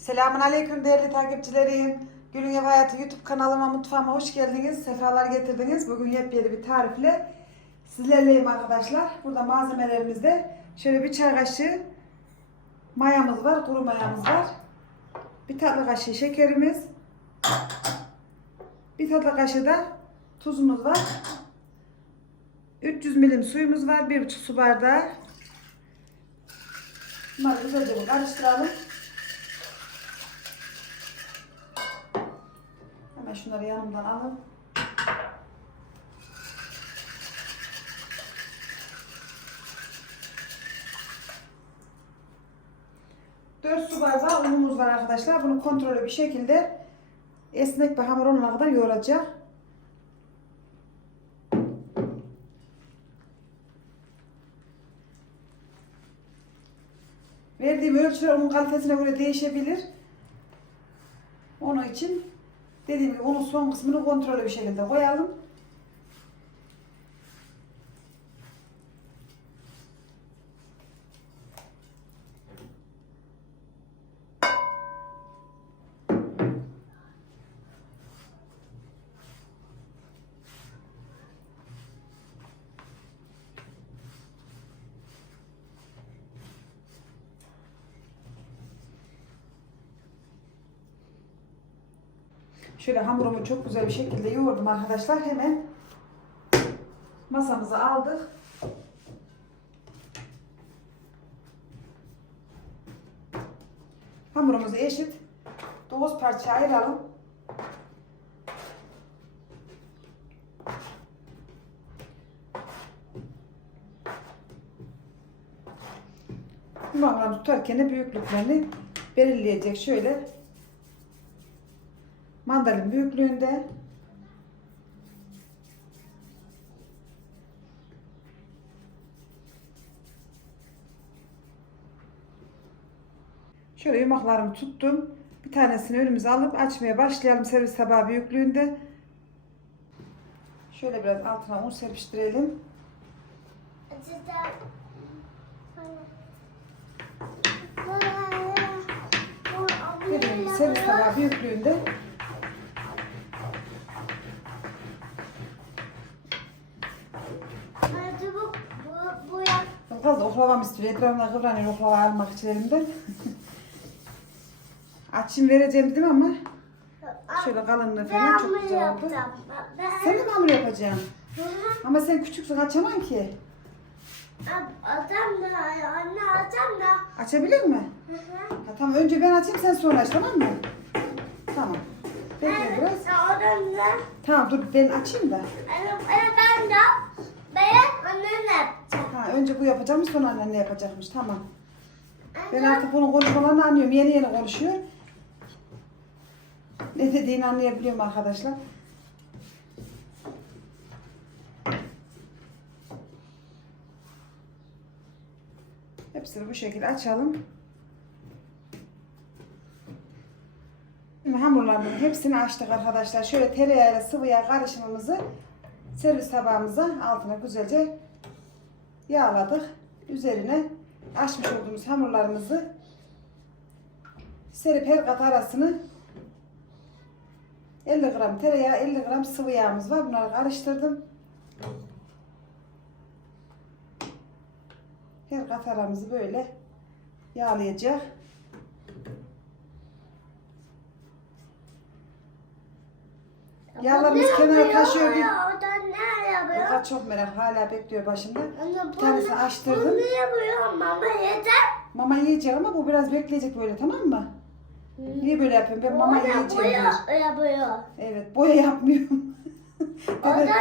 Selamun Aleyküm değerli takipçilerim. Gülün Ev Hayatı YouTube kanalıma, mutfağıma hoş geldiniz. Sefalar getirdiniz. Bugün yepyeni bir tarifle sizlerleyim arkadaşlar. Burada malzemelerimizde şöyle bir çay kaşığı mayamız var, kuru mayamız var. Bir tatlı kaşığı şekerimiz. Bir tatlı kaşığı da tuzumuz var. 300 milim suyumuz var. 1,5 su bardağı. Bunları güzelce karıştıralım. Hemen şunları yanımdan alıp Dört su bardağı unumuz var arkadaşlar. Bunu kontrollü bir şekilde esnek bir hamur olana kadar yoğuracağım. Verdiğim ölçüler unun kalitesine göre değişebilir. Onun için dediğim gibi unun son kısmını kontrollü bir şekilde koyalım. Şöyle hamurumu çok güzel bir şekilde yoğurdum arkadaşlar. Hemen masamıza aldık. Hamurumuzu eşit 9 parça ayıralım. Hamurlarını tutarken de büyüklüklerini belirleyecek şöyle mandalin büyüklüğünde. Şöyle yumaklarımı tuttum. Bir tanesini önümüze alıp açmaya başlayalım servis tabağı büyüklüğünde. Şöyle biraz altına un serpiştirelim dediğim gibi servis tabağı büyüklüğünde Çabuk bu, bu yap. Çok fazla oklavam istiyor. Etrafında kıvranıyor oklava almak için elimden. Açayım vereceğim dedim ama şöyle kalınlığı falan çok güzel oldu. Sen de mi hamur yapacaksın? Ama sen küçüksün açamam ki. Adam da anne adam da. Açabilir mi? Hı hı. Ha, tamam önce ben açayım sen sonra aç tamam mı? Tamam. Bekle biraz. Adam da. Tamam dur ben açayım da. Anne ben de. Ben annem yapacağım. Ha, önce bu yapacağım sonra annen ne yapacakmış tamam. Ben artık bunun konuşmalarını anlıyorum. Yeni yeni konuşuyor. Ne dediğini anlayabiliyorum arkadaşlar. Hepsini bu şekilde açalım. Şimdi hamurlarımızın hepsini açtık arkadaşlar. Şöyle tereyağıyla sıvı yağ karışımımızı servis tabağımıza altına güzelce yağladık. Üzerine açmış olduğumuz hamurlarımızı serip her kat arasını 50 gram tereyağı, 50 gram sıvı yağımız var. Bunları karıştırdım. Her kat aramızı böyle yağlayacak. Yağlarımız kenara taşıyor bir- yapıyor? Fakat çok merak hala bekliyor başında. Anne, Bir tanesini ne- açtırdım. Bu ne yapıyor? Mama yeter. Mama yiyecek ama bu biraz bekleyecek böyle tamam mı? Niye böyle yapıyorum? Ben mama yiyeceğim diyor. boya yapıyor. Evet boya yapmıyorum. O Evet, da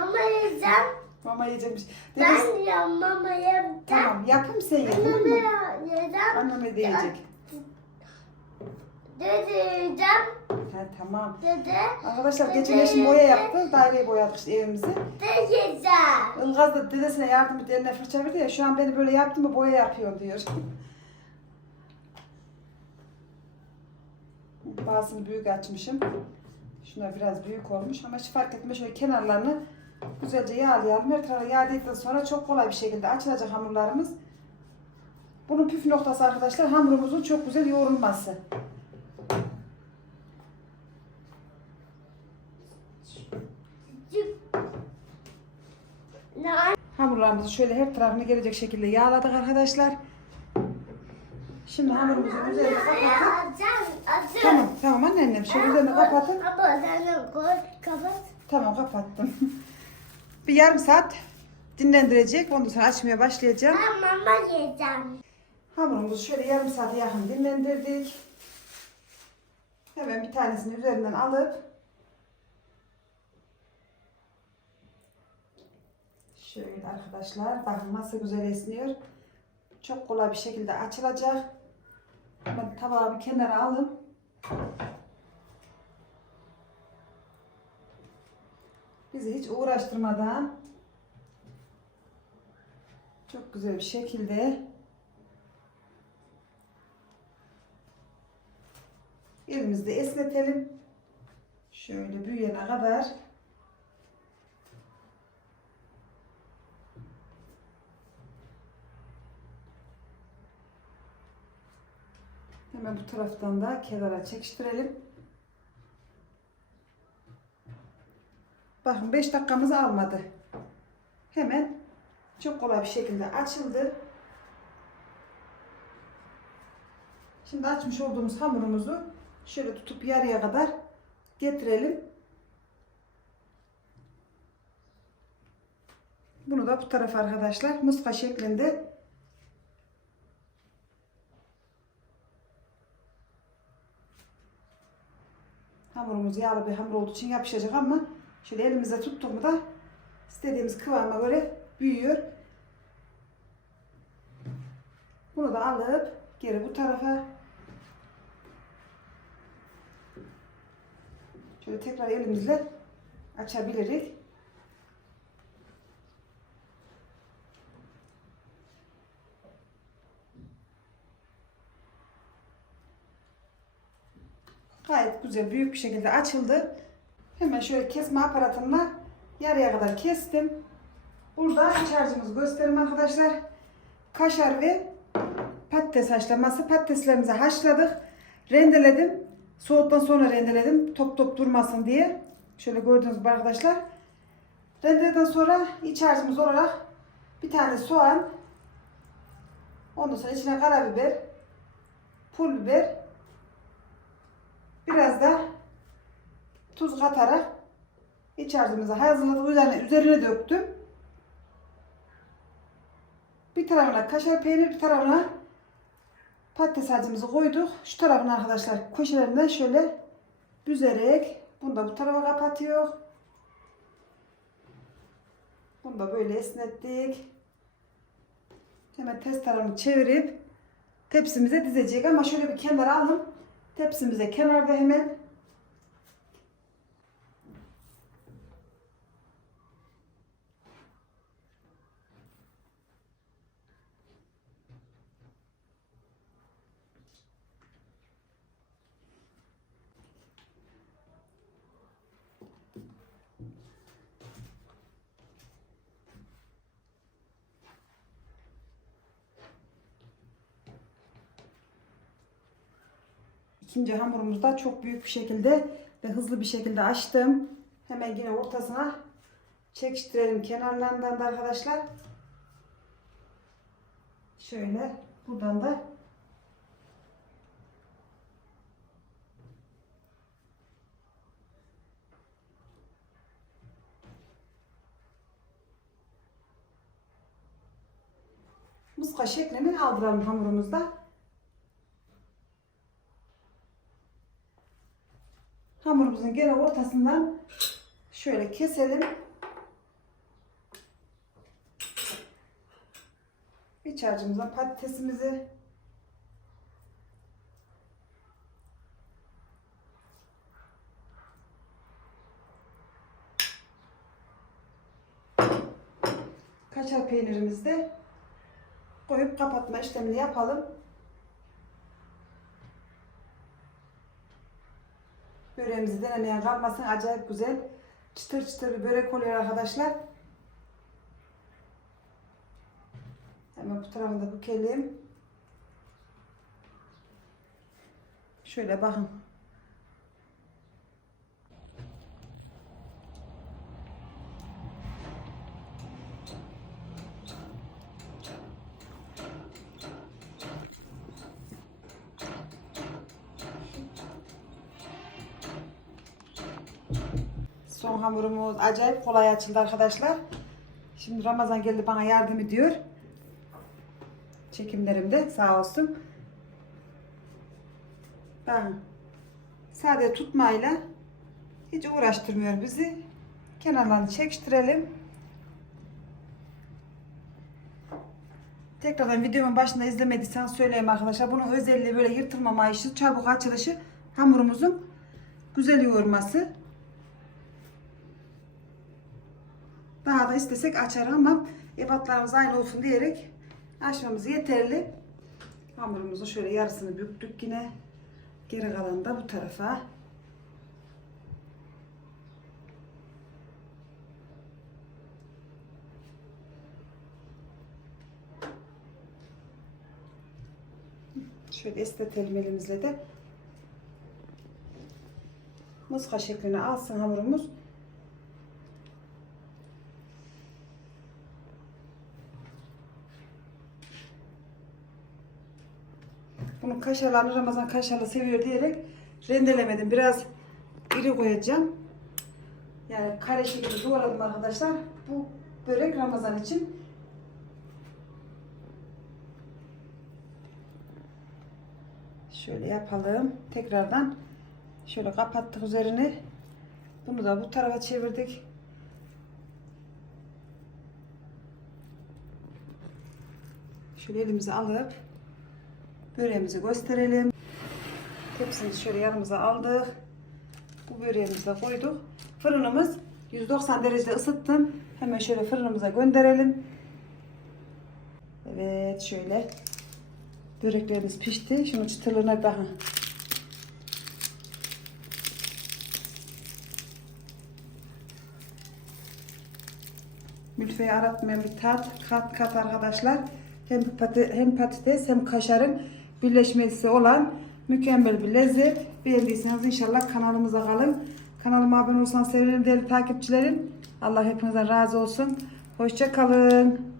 mama yiyeceğim. mama yiyecekmiş. Ben Deniz, diyorum mama yiyeceğim. tamam yapayım sen Mama mı? yiyeceğim. Anneme de yiyecek. Dedeceğim. He, tamam. Dede. Arkadaşlar geçen eşim boya yaptı. Daireyi boyadık işte evimizi. Dedeceğim. Ilgaz da dedesine yardım et eline fırça verdi ya. Şu an beni böyle yaptı mı boya yapıyor diyor. Bazısını büyük açmışım. Şuna biraz büyük olmuş ama hiç fark etme şöyle kenarlarını güzelce yağlayalım. Her tarafı yağladıktan sonra çok kolay bir şekilde açılacak hamurlarımız. Bunun püf noktası arkadaşlar hamurumuzun çok güzel yoğrulması. Hamurlarımızı şöyle her tarafını gelecek şekilde yağladık arkadaşlar. Şimdi hamurumuzu üzerine kapatıp. Tamam tamam anneannem şöyle üzerine kapatın. Baba sen kapat. Tamam kapattım. bir yarım saat dinlendirecek. Ondan sonra açmaya başlayacağım. Ben mama yiyeceğim. Hamurumuzu şöyle yarım saate yakın dinlendirdik. Hemen bir tanesini üzerinden alıp şöyle arkadaşlar bakın nasıl güzel esniyor. Çok kolay bir şekilde açılacak. Hemen tabağı bir kenara alın. Bizi hiç uğraştırmadan çok güzel bir şekilde elimizde esnetelim. Şöyle büyüyene kadar. Hemen bu taraftan da kenara çekiştirelim. Bakın 5 dakikamızı almadı. Hemen çok kolay bir şekilde açıldı. Şimdi açmış olduğumuz hamurumuzu şöyle tutup yarıya kadar getirelim. Bunu da bu tarafa arkadaşlar muska şeklinde hamurumuz yağlı bir hamur olduğu için yapışacak ama şöyle elimize tuttuğumda da istediğimiz kıvama göre büyüyor. Bunu da alıp geri bu tarafa şöyle tekrar elimizle açabiliriz. Gayet güzel büyük bir şekilde açıldı. Hemen şöyle kesme aparatımla yarıya kadar kestim. Burada iç harcımızı göstereyim arkadaşlar. Kaşar ve patates haşlaması. Patateslerimizi haşladık. Rendeledim. Soğuktan sonra rendeledim. Top top durmasın diye. Şöyle gördüğünüz gibi arkadaşlar. Rendeleden sonra iç harcımız olarak bir tane soğan. Ondan sonra içine karabiber, pul biber, biraz da tuz katarak iç harcımızı hazırladık. Üzerine, üzerine döktüm. Bir tarafına kaşar peynir, bir tarafına patates harcımızı koyduk. Şu tarafına arkadaşlar köşelerinden şöyle büzerek bunu da bu tarafa kapatıyor. Bunu da böyle esnettik. Hemen test tarafını çevirip tepsimize dizecek ama şöyle bir kenara alın. Tepsimize kenarda hemen İkinci hamurumuzu da çok büyük bir şekilde ve hızlı bir şekilde açtım. Hemen yine ortasına çekiştirelim kenarlarından da arkadaşlar. Şöyle buradan da muska şeklini aldıralım hamurumuzda. Hamurumuzun gene ortasından şöyle keselim. İç harcımıza patatesimizi kaşar peynirimizi de koyup kapatma işlemini yapalım. Böreğimizi denemeyen kalmasın. Acayip güzel. Çıtır çıtır bir börek oluyor arkadaşlar. Hemen bu tarafını da bükelim. Şöyle bakın. Son hamurumuz acayip kolay açıldı arkadaşlar. Şimdi Ramazan geldi bana yardım ediyor. Çekimlerimde sağ olsun. Ben sade tutmayla hiç uğraştırmıyor bizi. Kenarlarını çekiştirelim. Tekrardan videomun başında izlemediysen söyleyeyim arkadaşlar. Bunun özelliği böyle yırtılmama işi, çabuk açılışı, hamurumuzun güzel yoğurması. Daha da istesek açar ama ebatlarımız aynı olsun diyerek açmamız yeterli. Hamurumuzun şöyle yarısını büktük yine. Geri kalanı da bu tarafa. Şöyle estetelim elimizle de. Muska şeklini alsın hamurumuz. Bunun kaşarlarını Ramazan kaşarlı seviyor diyerek rendelemedim. Biraz iri koyacağım. Yani kare şekilde doğradım arkadaşlar. Bu börek Ramazan için. Şöyle yapalım. Tekrardan şöyle kapattık üzerini. Bunu da bu tarafa çevirdik. Şöyle elimize alıp böreğimizi gösterelim. Tepsimizi şöyle yanımıza aldık. Bu böreğimizi de koyduk. Fırınımız 190 derecede ısıttım. Hemen şöyle fırınımıza gönderelim. Evet şöyle. Böreklerimiz pişti. Şunun çıtırlığına bakın. Mülfeyi aratmayan bir tat. Kat kat arkadaşlar. Hem, pati, hem patates hem kaşarın birleşmesi olan mükemmel bir lezzet. Beğendiyseniz inşallah kanalımıza kalın. Kanalıma abone olsanız sevinirim değerli takipçilerim. Allah hepinizden razı olsun. Hoşça kalın.